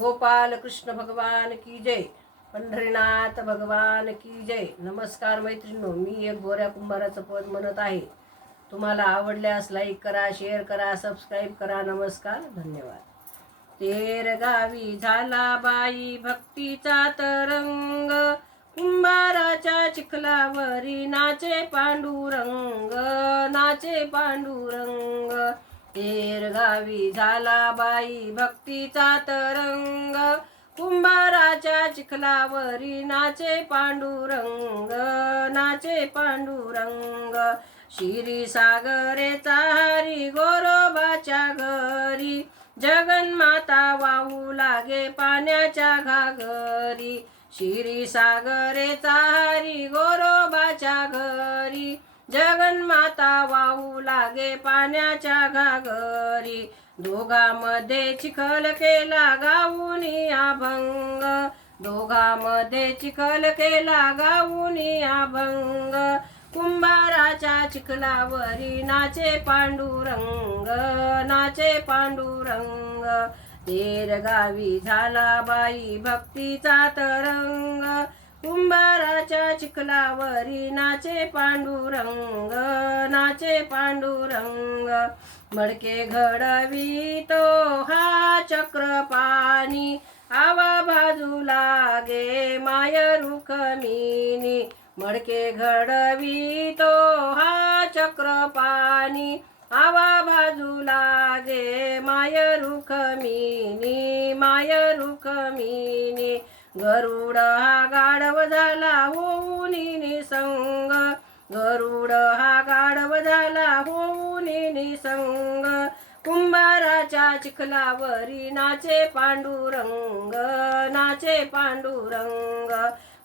गोपाल कृष्ण भगवान की जय. पंढरीनाथ भगवान की जय. नमस्कार मैत्रिणो मी एक गोऱ्या कुंभाराचं पद म्हणत आहे. तुम्हाला आवडल्यास लाईक करा शेअर करा सबस्क्राईब करा. नमस्कार धन्यवाद. तेर गावी झाला बाई भक्तीचा तरंग. कुंभाराच्या चिखलावरी नाचे पांडुरंग नाचे पांडुरंग. तेरगावी झाला बाई भक्तीचा तरंग. कुंभाराच्या चिखलावरी नाचे पांडुरंग नाचे पांडुरंग. शिरी सागरेचा हरी गोरोबाच्या घरी. जगन्माता वाहू लागे पाण्याच्या घागरी. शिरी सागरेचा हरी गोरोबाच्या घरी. जगन्माता वाहू लागे पाण्याच्या घागरी. दोघांमध्ये चिखल केला गाऊनी अभंग. दोघांमध्ये चिखल केला गाऊनी अभंग. कुंभाराच्या चिखलावरी नाचे पांडुरंग नाचे पांडुरंग. तेर गावी झाला बाई भक्तीचा तरंग. कुंभार कुंभाराच्या चिखलावरी नाचे पांडुरंग नाचे पांडुरंग. मडके घडवी तो हा चक्रपाणी आवा बाजू लागे माय रुखमिनी मडके घडवी तो हा चक्रपाणी आवा बाजू लागे माय रुखमिनी माय रुखमिनी गरुड हा गाढव झाला होऊन संग. गरुड हा गाढव झाला होऊन संग. कुंभाराच्या चिखलावरी नाचे पांडुरंग नाचे पांडुरंग.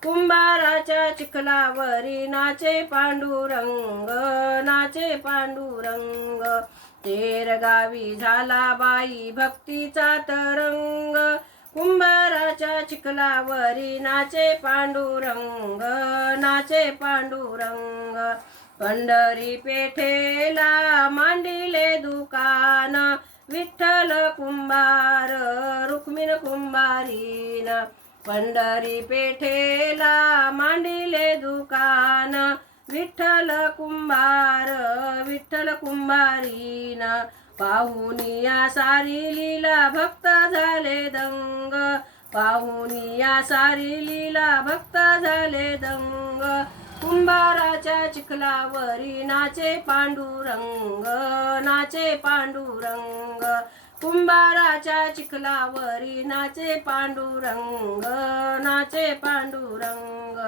कुंभाराच्या चिखलावरी नाचे पांडुरंग नाचे पांडुरंग. तेर गावी झाला बाई भक्तीचा तरंग. चिखलावरी नाचे पांडुरंग नाचे पांडुरंग. पंढरी पेठेला मांडिले दुकान विठ्ठल कुंभार रुक्मिण कुंभारीन. पंढरी पेठेला मांडिले दुकान विठ्ठल कुंभार विठ्ठल कुंभारीन. पाहुनिया सारी लीला भक्त झाले दंग पाहुनिया सारी लीला भक्त झाले दंग. कुंभाराच्या चिखलावरी नाचे पांडुरंग नाचे पांडुरंग. कुंभाराच्या चिखलावरी नाचे पांडुरंग नाचे पांडुरंग.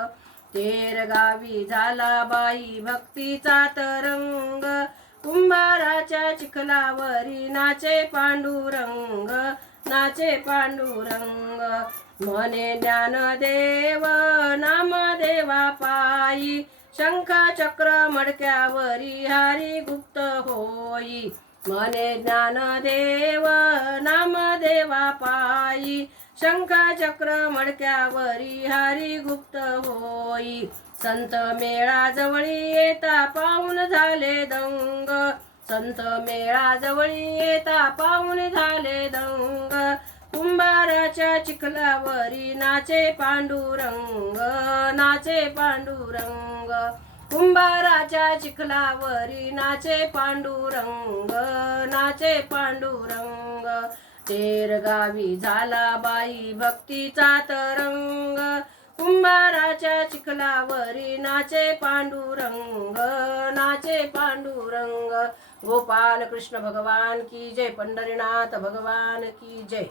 तेर गावी झाला बाई भक्तीचा तरंग. कुंभाराच्या चिखलावरी नाचे पांडुरंग नाचे पांडुरंग. म्हणे ज्ञानदेव नामदेवा पायी शंख चक्र मडक्यावरी हरी गुप्त होई. म्हणे ज्ञानदेव नामदेवा पायी शंख चक्र मडक्यावरी हरी गुप्त होई. संत मेळा जवळी येता पाहून झाले दंग. संत मेळा जवळी येता पाहून झाले दंग. कुंभाराच्या चिखलावरी नाचे पांडुरंग नाचे पांडुरंग. कुंभाराच्या चिखलावरी नाचे पांडुरंग नाचे पांडुरंग. तेर गावी झाला बाई भक्तीचा तरंग. कुंभाराच्या चिखलावरी नाचे पांडुरंग नाचे पांडुरंग. गोपाल कृष्ण भगवान की जय पंढरीनाथ भगवान की जय.